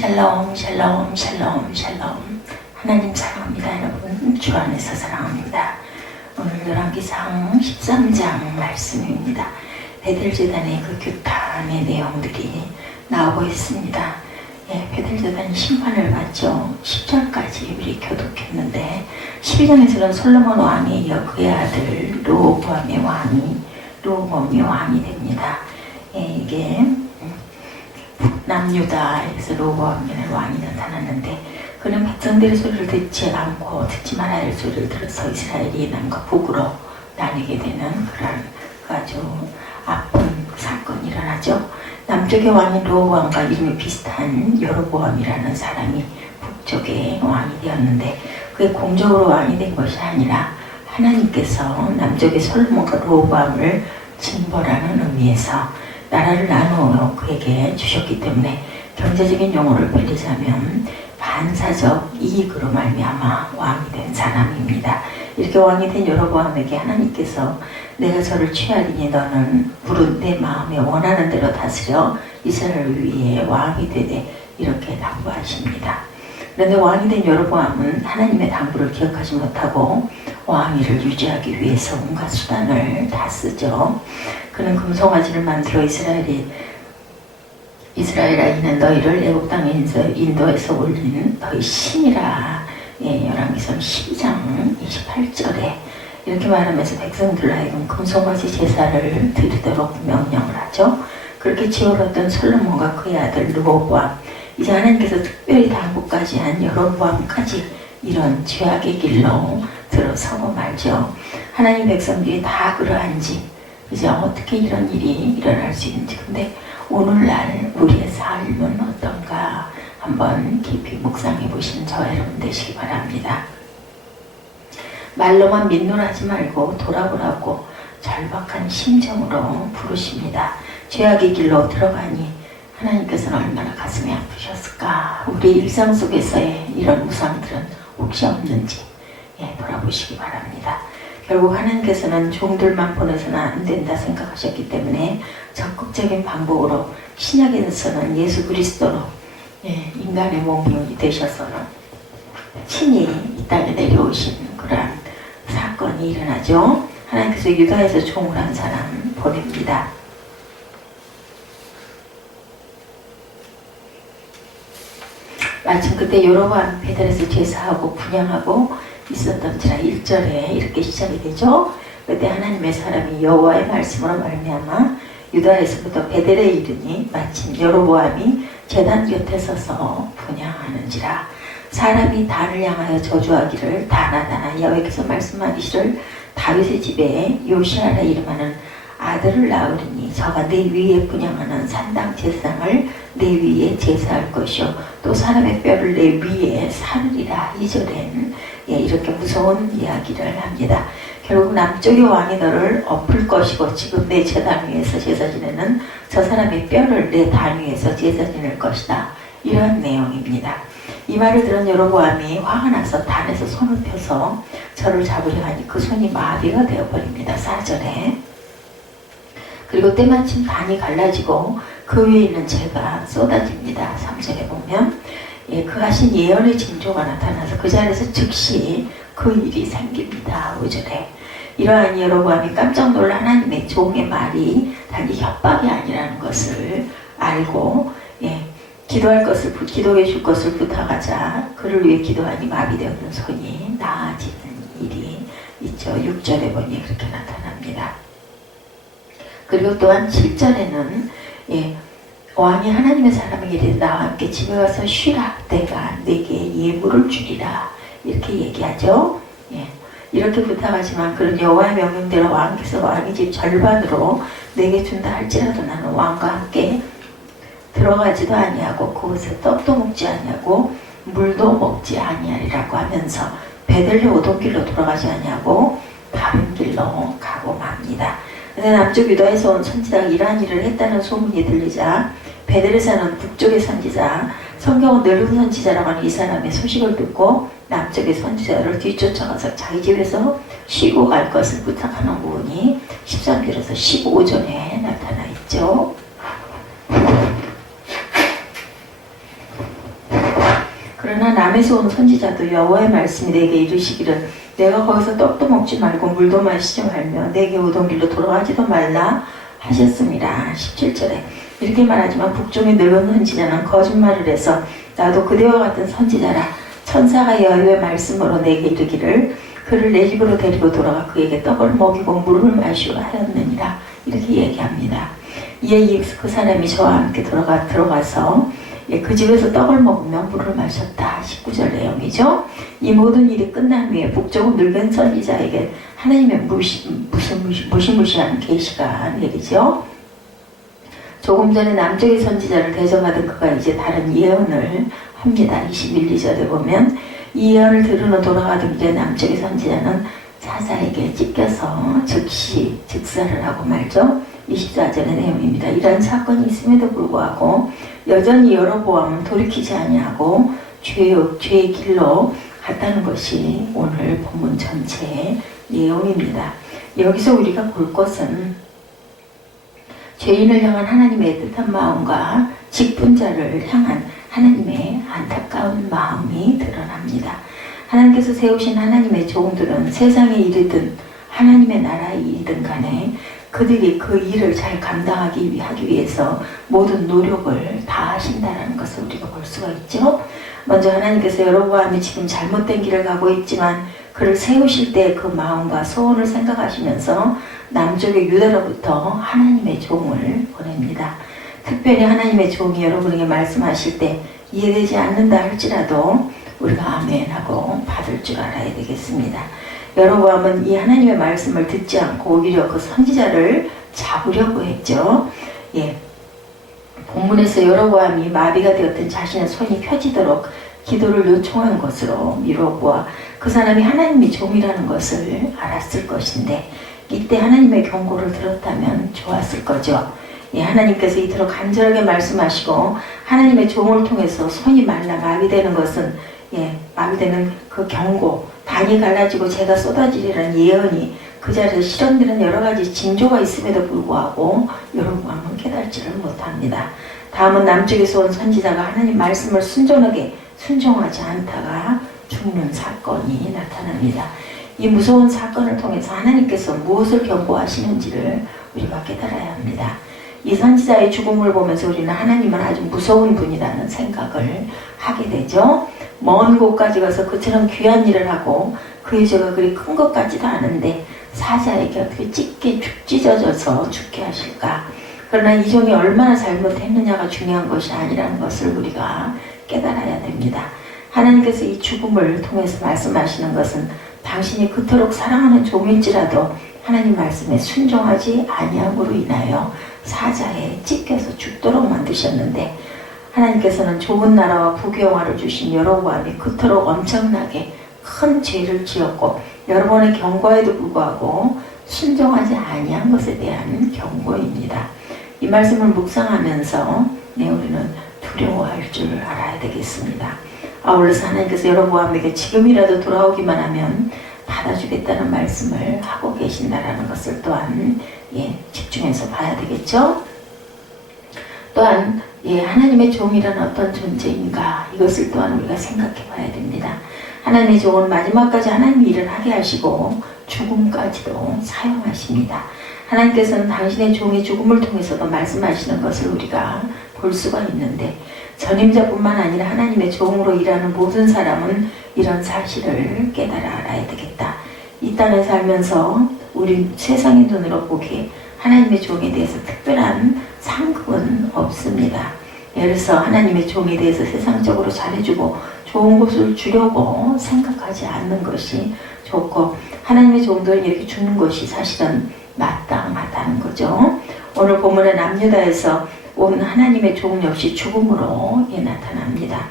샬롬 샬롬 샬롬 샬롬. 하나님 사랑합니다. 여러분 주 안에서 사랑합니다. 오늘 열왕기상 13장 말씀입니다. 베델제단의 그 규탄의 내용들이 나오고 있습니다. 베델제단이 심판을 받죠. 10절까지 우리 교독했는데 12장에서는 솔로몬 왕이 이어 그의 아들 르호보암의 왕이 됩니다. 이게 남유다에서 르호보암이라는 왕이 나타났는데 그는 백성들의 소리를 듣지 않고 듣지 말아야 할 소리를 들어서 이스라엘이 남과 북으로 나뉘게 되는 그런 아주 아픈 사건이 일어나죠. 남쪽의 왕인 르호보암과 이름이 비슷한 여로보암이라는 사람이 북쪽의 왕이 되었는데 그게 공적으로 왕이 된 것이 아니라 하나님께서 남쪽의 솔로몬과 르호보암을 징벌하는 의미에서 나라를 나누어 그에게 주셨기 때문에 경제적인 용어를 빌리자면 반사적 이익으로 말미암아 왕이 된 사람입니다. 이렇게 왕이 된 여로보암에게 하나님께서 내가 저를 취하리니 너는 부른 내 마음에 원하는 대로 다스려 이스라엘을 위해 왕이 되되 이렇게 당부하십니다. 그런데 왕이 된 여로보암은 하나님의 당부를 기억하지 못하고 왕위를 유지하기 위해서 온갖 수단을 다 쓰죠. 그는 금송아지를 만들어 이스라엘아 이는 너희를 애국 땅에 인도에서 올린 너희 신이라. 열왕기상 12장 28절에 이렇게 말하면서 백성들로 하여금 금송아지 제사를 드리도록 명령을 하죠. 그렇게 지어렸던 솔로몬과 그의 아들 르호보암, 이제 하나님께서 특별히 당부까지 한 여로보암까지 이런 죄악의 길로 들어서고 말죠. 하나님 백성들이 다 그러한지 이제 어떻게 이런 일이 일어날 수 있는지, 근데 오늘날 우리의 삶은 어떤가 한번 깊이 묵상해 보시는 저와 여러분 되시기 바랍니다. 말로만 민노하지 말고 돌아보라고 절박한 심정으로 부르십니다. 죄악의 길로 들어가니 하나님께서는 얼마나 가슴이 아프셨을까. 우리 일상 속에서의 이런 우상들은 혹시 없는지 돌아보시기 바랍니다. 결국 하나님께서는 종들만 보내서는 안 된다 생각하셨기 때문에 적극적인 방법으로 신약에서는 예수 그리스도로 인간의 몸이 되셔서 친히 이 땅에 내려오신 그러한 사건이 일어나죠. 하나님께서 유다에서 종을 한 사람 보냅니다. 마침 그때 여로보암 베델에서 제사하고 분향하고 있었던지라 1절에 이렇게 시작이 되죠. 그때 하나님의 사람이 여호와의 말씀으로 말미암아 유다에서부터 베델에 이르니 마침 여로보암이 제단 곁에 서서 분향하는지라. 사람이 단을 향하여 저주하기를 다나 여호와께서 말씀하기를 다윗의 집에 요시아라 이름하는 아들을 낳으리니 저가 내 위에 분향하는 산당 제사장을 내 위에 제사할 것이요 또 사람의 뼈를 내 위에 사르리라. 2절엔 이렇게 무서운 이야기를 합니다. 결국 남쪽의 왕이 너를 엎을 것이고 지금 내 제단 위에서 제사 지내는 저 사람의 뼈를 내 단 위에서 제사 지낼 것이다. 이런 내용입니다. 이 말을 들은 여로보암이 화가 나서 단에서 손을 펴서 저를 잡으려 하니 그 손이 마비가 되어버립니다. 4절에 그리고 때마침 단이 갈라지고 그 위에 있는 재가 쏟아집니다. 3절에 보면 그 하신 예언의 징조가 나타나서 그 자리에서 즉시 그 일이 생깁니다. 5절에 이러한 여로보암이 깜짝 놀라 하나님의 종의 말이 단지 협박이 아니라는 것을 알고 기도해 줄 것을 부탁하자 그를 위해 기도하니 마비되었던 손이 나아지는 일이 있죠. 6절에 보니 그렇게 나타납니다. 그리고 또한 7절에는 왕이 하나님의 사람에게 이르되 나와 함께 집에 가서 쉬라. 내가 내게 예물을 주리라. 이렇게 얘기하죠. 이렇게 부탁하지만 그런 여호와의 명령대로 왕께서 왕의 집 절반으로 내게 준다 할지라도 나는 왕과 함께 들어가지도 아니하고 그곳에 떡도 먹지 아니하고 물도 먹지 아니하리라고 하면서 베들레 오던 길로 돌아가지 아니하고 다른 길로 가고 맙니다. 근데 남쪽 유다에서 온 선지자가 이러한 일을 했다는 소문이 들리자 베델에 사는 북쪽의 선지자, 성경은 늙은 선지자라고 하는 이 사람의 소식을 듣고 남쪽의 선지자를 뒤쫓아가서 자기 집에서 쉬고 갈 것을 부탁하는 부분이 13절에서 15절에 나타나 있죠. 그러나 남에서 온 선지자도 여호와의 말씀이 내게 이르시기를 내가 거기서 떡도 먹지 말고 물도 마시지 말며 내게 오던 길로 돌아가지도 말라 하셨습니다. 17절에 이렇게 말하지만 북중의 늙은 선지자는 거짓말을 해서 나도 그대와 같은 선지자라 천사가 여호와의 말씀으로 내게 이르기를 그를 내 집으로 데리고 돌아가 그에게 떡을 먹이고 물을 마시고 하였느니라 이렇게 얘기합니다. 이에 그 사람이 저와 함께 들어가서 그 집에서 떡을 먹으며 물을 마셨다. 19절 내용이죠. 이 모든 일이 끝난 후에 북쪽은 늙은 선지자에게 하나님의 무시무시한 계시가 내리죠. 조금 전에 남쪽의 선지자를 대접하던 그가 이제 다른 예언을 합니다. 21, 2절에 보면 이 예언을 들은 후 돌아가던 길에 남쪽의 선지자는 사자에게 찢겨서 즉시 즉사를 하고 말죠. 24절의 내용입니다. 이런 사건이 있음에도 불구하고 여전히 여로보암은 돌이키지 아니하고 죄의 길로 갔다는 것이 오늘 본문 전체의 내용입니다. 여기서 우리가 볼 것은 죄인을 향한 하나님의 뜻한 마음과 직분자를 향한 하나님의 안타까운 마음이 드러납니다. 하나님께서 세우신 하나님의 종들은 세상의 일이든 하나님의 나라의 일이든 간에 그들이 그 일을 잘 감당하기 위해서 모든 노력을 다하신다는 것을 우리가 볼 수가 있죠. 먼저 하나님께서 여로보암이 지금 잘못된 길을 가고 있지만 그를 세우실 때 그 마음과 소원을 생각하시면서 남쪽의 유다로부터 하나님의 종을 보냅니다. 특별히 하나님의 종이 여러분에게 말씀하실 때 이해되지 않는다 할지라도 우리가 아멘하고 받을 줄 알아야 되겠습니다. 여로보암은 이 하나님의 말씀을 듣지 않고 오히려 그 선지자를 잡으려고 했죠. 본문에서 여로보암이 마비가 되었던 자신의 손이 펴지도록 기도를 요청한 것으로 미루어보아 그 사람이 하나님의 종이라는 것을 알았을 것인데 이때 하나님의 경고를 들었다면 좋았을 거죠. 하나님께서 이토록 간절하게 말씀하시고 하나님의 종을 통해서 손이 말라 마비되는 것은 마비되는 그 경고, 단이 갈라지고 재가 쏟아지리라는 예언이 그 자리에서 실현되는 여러 가지 징조가 있음에도 불구하고 여로보암은 깨닫지를 못합니다. 다음은 남쪽에서 온 선지자가 하나님 말씀을 순종하지 않다가 죽는 사건이 나타납니다. 이 무서운 사건을 통해서 하나님께서 무엇을 경고하시는지를 우리가 깨달아야 합니다. 이 선지자의 죽음을 보면서 우리는 하나님은 아주 무서운 분이라는 생각을 하게 되죠. 먼 곳까지 가서 그처럼 귀한 일을 하고 그의 죄가 그리 큰 것 같지도 않은데 사자에게 어떻게 찢어져서 죽게 하실까. 그러나 이 종이 얼마나 잘못했느냐가 중요한 것이 아니라는 것을 우리가 깨달아야 됩니다. 하나님께서 이 죽음을 통해서 말씀하시는 것은 당신이 그토록 사랑하는 종일지라도 하나님 말씀에 순종하지 아니함으로 인하여 사자에 찢겨서 죽도록 만드셨는데 하나님께서는 좋은 나라와 부귀영화를 주신 여로보암이 그토록 엄청나게 큰 죄를 지었고 여러 번의 경고에도 불구하고 순종하지 아니한 것에 대한 경고입니다. 이 말씀을 묵상하면서 우리는 두려워할 줄 알아야 되겠습니다. 아울러서 하나님께서 여로보암에게 지금이라도 돌아오기만 하면 받아주겠다는 말씀을 하고 계신다라는 것을 또한 집중해서 봐야 되겠죠. 또한 하나님의 종이란 어떤 존재인가 이것을 또한 우리가 생각해 봐야 됩니다. 하나님의 종은 마지막까지 하나님의 일을 하게 하시고 죽음까지도 사용하십니다. 하나님께서는 당신의 종의 죽음을 통해서도 말씀하시는 것을 우리가 볼 수가 있는데 전임자뿐만 아니라 하나님의 종으로 일하는 모든 사람은 이런 사실을 깨달아 알아야 되겠다. 이 땅에 살면서 우리 세상의 눈으로 보기에 하나님의 종에 대해서 특별한 상급은 없습니다. 예를 들어서 하나님의 종에 대해서 세상적으로 잘해주고 좋은 것을 주려고 생각하지 않는 것이 좋고 하나님의 종들은 이렇게 주는 것이 사실은 마땅하다는 거죠. 오늘 본문의 남유다에서 온 하나님의 종 역시 죽음으로 나타납니다.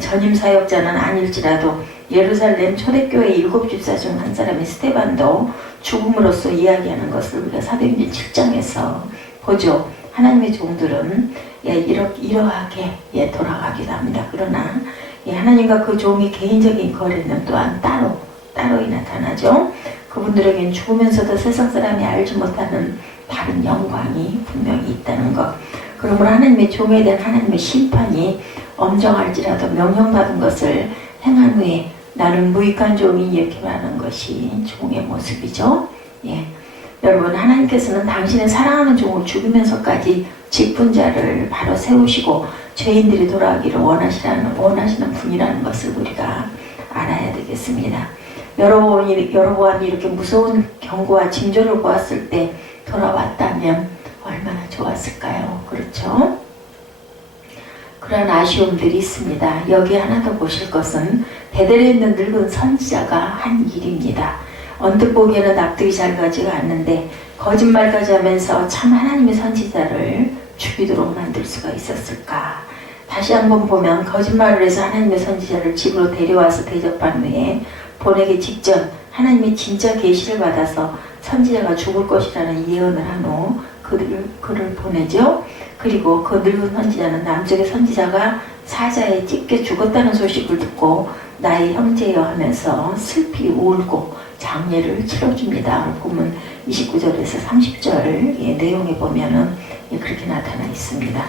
전임 사역자는 아닐지라도 예루살렘 초대교회 7집사 중 한 사람인 스데반도 죽음으로써 이야기하는 것을 우리가 사도행전 7장에서 보죠. 하나님의 종들은 이러하게 돌아가기도 합니다. 그러나 하나님과 그 종의 개인적인 거래는 또한 따로 나타나죠. 그분들에겐 죽으면서도 세상 사람이 알지 못하는 다른 영광이 분명히 있다는 것. 그러므로 하나님의 종에 대한 하나님의 심판이 엄정할지라도 명령받은 것을 행한 후에 나는 무익한 종이 이렇게 말하는 것이 종의 모습이죠. 예. 여러분, 하나님께서는 당신의 사랑하는 종을 죽이면서까지 직분 자를 바로 세우시고 죄인들이 돌아가기를 원하시는 분이라는 것을 우리가 알아야 되겠습니다. 여로보암이 이렇게 무서운 경고와 징조를 보았을 때 돌아왔다면 얼마나 좋았을까요? 그렇죠? 그런 아쉬움들이 있습니다. 여기 하나 더 보실 것은 베델에 있는 늙은 선지자가 한 일입니다. 언뜻 보기에는 납득이 잘 가지가 않는데 거짓말까지 하면서 참 하나님의 선지자를 죽이도록 만들 수가 있었을까? 다시 한번 보면 거짓말을 해서 하나님의 선지자를 집으로 데려와서 대접한 후에 보내기 직전 하나님이 진짜 계시를 받아서 선지자가 죽을 것이라는 예언을 한 후 그를 보내죠. 그리고 그 늙은 선지자는 남쪽의 선지자가 사자에 찢겨 죽었다는 소식을 듣고 나의 형제여 하면서 슬피 울고 장례를 치러줍니다. 보면 29절에서 30절 내용에 보면은 그렇게 나타나 있습니다.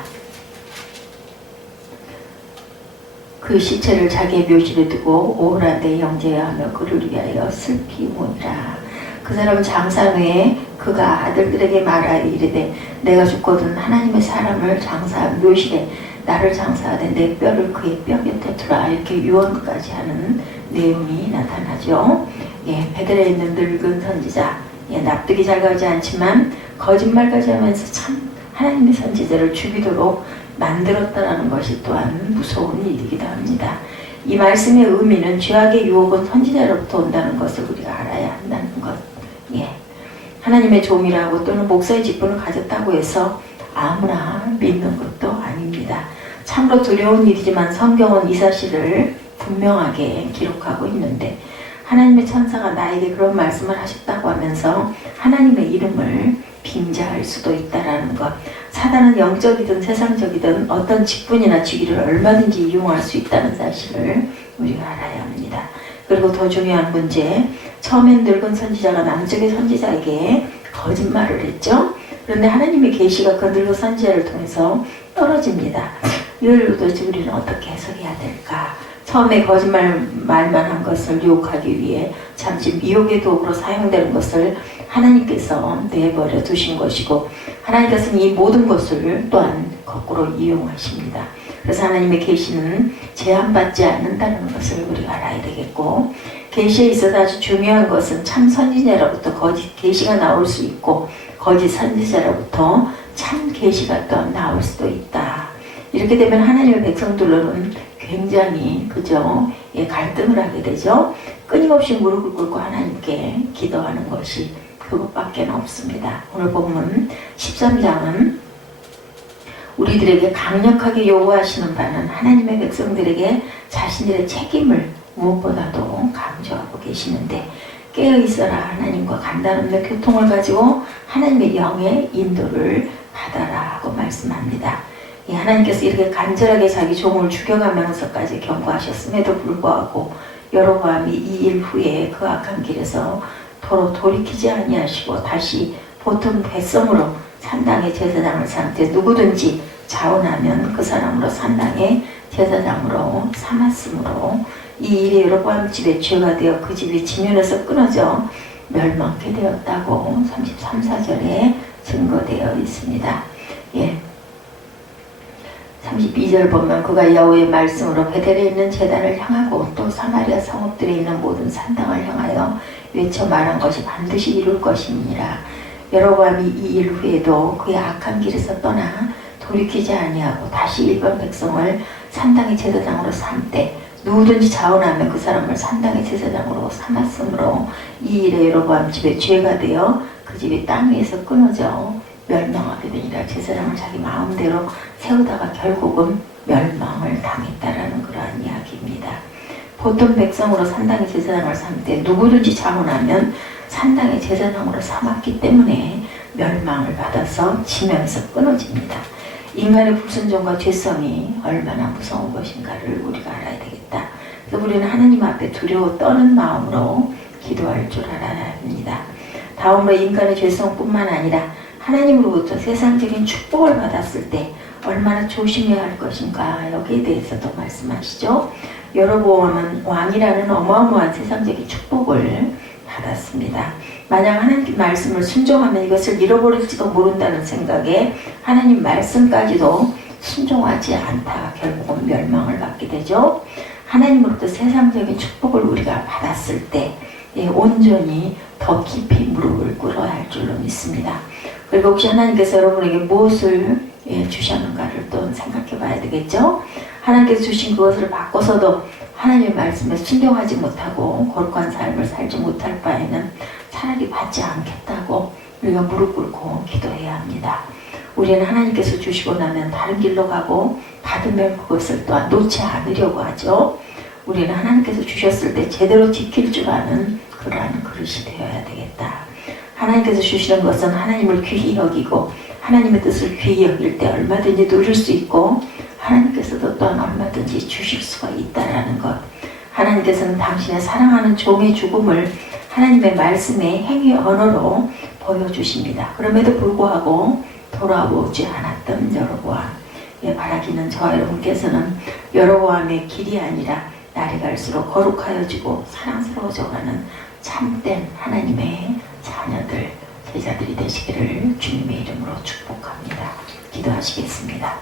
그 시체를 자기의 묘실에 두고 오라 내 형제여 하며 그를 위하여 슬피 우니라. 그 사람은 장사 후에 그가 아들들에게 말하여 이르되 내가 죽거든 하나님의 사람을 장사한 묘실에 나를 장사하되 내 뼈를 그의 뼈 곁에 두라. 이렇게 유언까지 하는 내용이 나타나죠. 예, 베델에 있는 늙은 선지자, 납득이 잘 가지 않지만 거짓말까지 하면서 참 하나님의 선지자를 죽이도록 만들었다라는 것이 또한 무서운 일이기도 합니다. 이 말씀의 의미는 죄악의 유혹은 선지자로부터 온다는 것을 우리가 알아야 한다는 것. 예. 하나님의 종이라고 또는 목사의 직분을 가졌다고 해서 아무나 믿는 것도 아닙니다. 참으로 두려운 일이지만 성경은 이 사실을 분명하게 기록하고 있는데 하나님의 천사가 나에게 그런 말씀을 하셨다고 하면서 하나님의 이름을 빙자할 수도 있다라는 것. 사단은 영적이든 세상적이든 어떤 직분이나 직위를 얼마든지 이용할 수 있다는 사실을 우리가 알아야 합니다. 그리고 더 중요한 문제, 처음엔 늙은 선지자가 남쪽의 선지자에게 거짓말을 했죠. 그런데 하나님의 계시가 그 늙은 선지자를 통해서 떨어집니다. 이를 도대체 우리는 어떻게 해석해야 될까? 처음에 거짓말만 한 것을 유혹하기 위해 잠시 미혹의 도구로 사용되는 것을 하나님께서 내버려 두신 것이고 하나님께서는 이 모든 것을 또한 거꾸로 이용하십니다. 그래서 하나님의 계시는 제한받지 않는다는 것을 우리가 알아야 되겠고 계시에 있어서 아주 중요한 것은 참 선지자로부터 거짓 계시가 나올 수 있고 거짓 선지자로부터 참 계시가 또 나올 수도 있다. 이렇게 되면 하나님의 백성들로는 굉장히 갈등을 하게 되죠. 끊임없이 무릎을 꿇고 하나님께 기도하는 것이 그것밖에 없습니다. 오늘 본문 13장은 우리들에게 강력하게 요구하시는 바는 하나님의 백성들에게 자신들의 책임을 무엇보다도 강조하고 계시는데 깨어있어라. 하나님과 간단없는 교통을 가지고 하나님의 영의 인도를 받아라 하고 말씀합니다. 하나님께서 이렇게 간절하게 자기 종을 죽여가면서까지 경고하셨음에도 불구하고 여로보암이 이 일 후에 그 악한 길에서 도로 돌이키지 아니하시고 다시 보통 백성으로 산당의 제사장을 삼되 누구든지 자원하면 그 사람으로 산당의 제사장으로 삼았으므로 이 일이 여로보암 집에 죄가 되어 그 집이 지면에서 끊어져 멸망케 되었다고 33, 4절에 증거되어 있습니다. 32절 보면 그가 여호와의 말씀으로 베델에 있는 제단을 향하고 또 사마리아 성읍들에 있는 모든 산당을 향하여 외쳐 말한 것이 반드시 이룰 것이니라. 여로보암이 이 일 후에도 그의 악한 길에서 떠나 돌이키지 아니하고 다시 일반 백성을 산당의 제사장으로 삼되 누구든지 자원하면 그 사람을 산당의 제사장으로 삼았으므로 이 일에 여로보암 집에 죄가 되어 그 집이 땅 위에서 끊어져 멸망하게 되니라. 제사장을 자기 마음대로 세우다가 결국은 멸망을 당했다라는 그러한 이야기입니다. 보통 백성으로 산당의 제사장을 삼되 누구든지 자원하면 산당의 제사장으로 삼았기 때문에 멸망을 받아서 지면에서 끊어집니다. 인간의 불순종과 죄성이 얼마나 무서운 것인가를 우리가 알아야 되겠다. 그래서 우리는 하나님 앞에 두려워 떠는 마음으로 기도할 줄 알아야 합니다. 다음으로 인간의 죄성뿐만 아니라 하나님으로부터 세상적인 축복을 받았을 때 얼마나 조심해야 할 것인가 여기에 대해서도 말씀하시죠. 여로보암은 왕이라는 어마어마한 세상적인 축복을 받았습니다. 만약 하나님 말씀을 순종하면 이것을 잃어버릴지도 모른다는 생각에 하나님 말씀까지도 순종하지 않다가 결국은 멸망을 받게 되죠. 하나님으로부터 세상적인 축복을 우리가 받았을 때 온전히 더 깊이 무릎을 꿇어야 할 줄로 믿습니다. 그리고 혹시 하나님께서 여러분에게 무엇을 주셨는가를 또 생각해 봐야 되겠죠. 하나님께서 주신 그것을 바꿔서도 하나님의 말씀에 순종하지 못하고 거룩한 삶을 살지 못할 바에는 차라리 받지 않겠다고 우리가 무릎 꿇고 기도해야 합니다. 우리는 하나님께서 주시고 나면 다른 길로 가고 받으면 그것을 또한 놓지 않으려고 하죠. 우리는 하나님께서 주셨을 때 제대로 지킬 줄 아는 그러한 그릇이 되어야 되겠다. 하나님께서 주시는 것은 하나님을 귀히 여기고 하나님의 뜻을 귀히 여길 때 얼마든지 누릴 수 있고 하나님께서도 또한 얼마든지 주실 수가 있다라는 것. 하나님께서는 당신의 사랑하는 종의 죽음을 하나님의 말씀의 행위 언어로 보여주십니다. 그럼에도 불구하고 돌아오지 않았던 여로보암. 바라기는 저와 여러분께서는 여로보암의 길이 아니라 날이 갈수록 거룩하여지고 사랑스러워져가는 참된 하나님의 자녀들, 제자들이 되시기를 주님의 이름으로 축복합니다. 기도하시겠습니다.